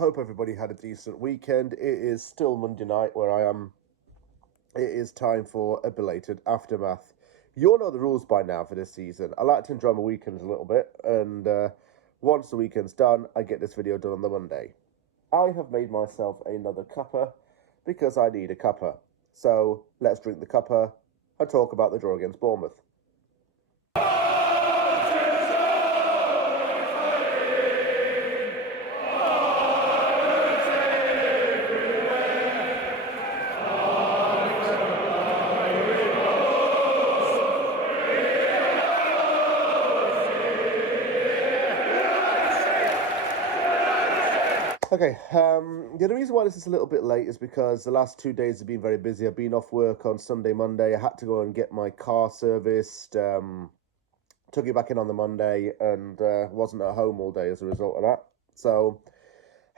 Hope everybody had a decent weekend. It is still Monday night where I am. It is time for a belated aftermath. You all know the rules by now for this season. I like to enjoy my weekends a little bit, and once the weekend's done, I get this video done on the Monday. I have made myself another cuppa because I need a cuppa. So let's drink the cuppa and talk about the draw against Bournemouth. Okay, the other reason why this is a little bit late is because the last 2 days have been very busy. I've been off work on Sunday, Monday. I had to go and get my car serviced, took it back in on the Monday, and wasn't at home all day as a result of that. So,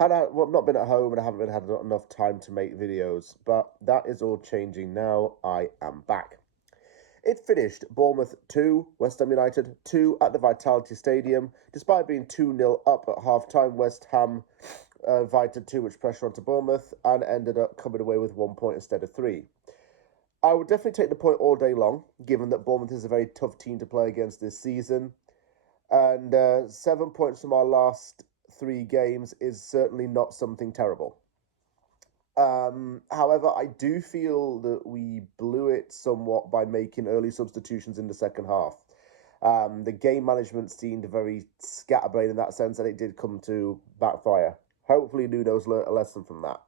not been at home and I haven't had enough time to make videos, but that is all changing now. I am back. It finished Bournemouth 2, West Ham United 2 at the Vitality Stadium. Despite being 2-0 up at half-time, West Ham invited too much pressure onto Bournemouth and ended up coming away with 1 point instead of 3. I would definitely take the point all day long, given that Bournemouth is a very tough team to play against this season. And 7 points from our last 3 games is certainly not something terrible. However, I do feel that we blew it somewhat by making early substitutions in the second half. The game management seemed very scatterbrained in that sense, and it did come to backfire. Hopefully, Nuno's learnt a lesson from that.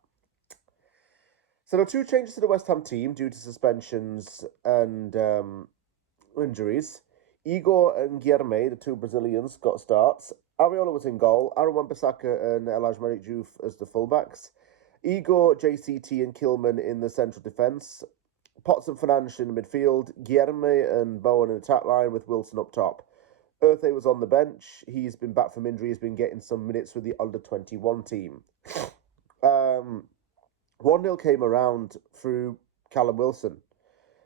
So there are 2 changes to the West Ham team due to suspensions and injuries. Igor and Guilherme, the 2 Brazilians, got starts. Areola was in goal. Aaron Wan-Bissaka and Elijah Maric as the fullbacks. Igor, JCT and Kilman in the central defence. Potts and Fernandes in the midfield. Guilherme and Bowen in the attack line with Wilson up top. Earthe was on the bench. He's been back from injury. He's been getting some minutes with the under-21 team. 1-0 came around through Callum Wilson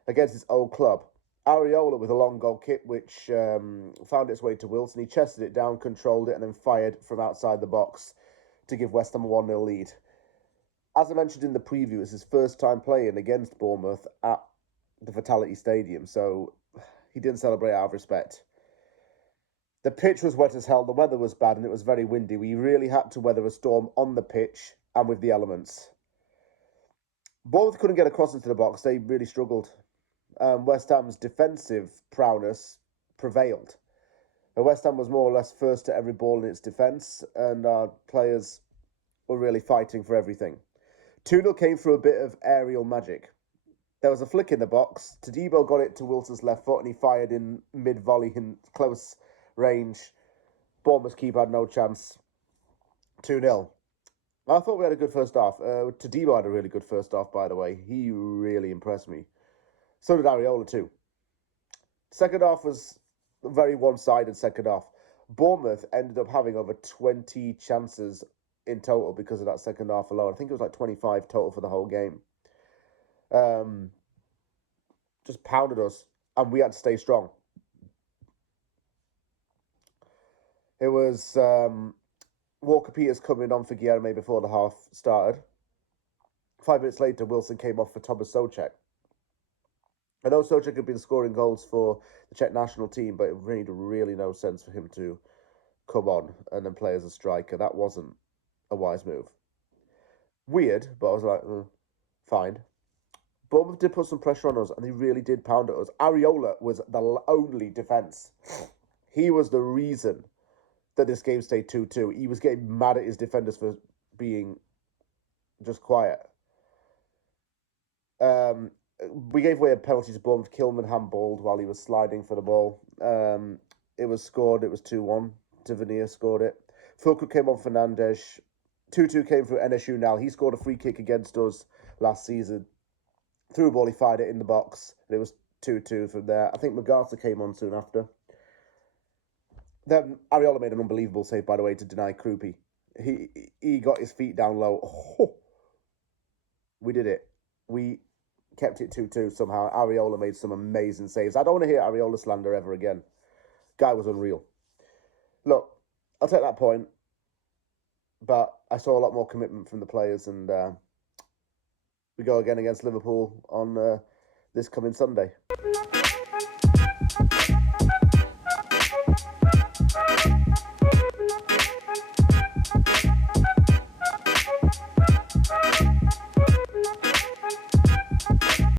against his old club. Areola with a long goal kick, which found its way to Wilson. He chested it down, controlled it, and then fired from outside the box to give West Ham a 1-0 lead. As I mentioned in the preview, it's his first time playing against Bournemouth at the Vitality Stadium, so he didn't celebrate out of respect. The pitch was wet as hell, the weather was bad, and it was very windy. We really had to weather a storm on the pitch and with the elements. Bournemouth couldn't get across into the box. They really struggled. West Ham's defensive prowess prevailed. West Ham was more or less first to every ball in its defence, and our players were really fighting for everything. 2-0 came through a bit of aerial magic. There was a flick in the box. Todibo got it to Wilson's left foot and he fired in mid-volley in close range. Bournemouth's keeper had no chance. 2-0. I thought we had a good first half. Todibo had a really good first half, by the way. He really impressed me. So did Areola too. Second half was a very one-sided second half. Bournemouth ended up having over 20 chances in total because of that second half alone. I think it was like 25 total for the whole game. Just pounded us, and we had to stay strong. It was Walker-Peters coming on for Guilherme before the half started. 5 minutes later, Wilson came off for Thomas Souček. I know Souček had been scoring goals for the Czech national team, but it made really no sense for him to come on and then play as a striker. That wasn't a wise move. Weird, but I was like, fine. Bournemouth did put some pressure on us, and they really did pound at us. Areola was the only defence. He was the reason that this game stayed 2-2. He was getting mad at his defenders for being just quiet. We gave away a penalty to Bournemouth. Kilman handballed while he was sliding for the ball. It was scored. It was 2-1. Tavernier scored it. Fulcrum came on Fernandes. 2-2 came through NSU now. He scored a free kick against us last season. Threw a ball, he fired it in the box, and it was 2-2 from there. I think McArthur came on soon after. Then Areola made an unbelievable save, by the way, to deny Krupi. He got his feet down low. Oh, we did it. We kept it 2-2 somehow. Areola made some amazing saves. I don't want to hear Areola slander ever again. Guy was unreal. Look, I'll take that point, but I saw a lot more commitment from the players, and we go again against Liverpool on this coming Sunday.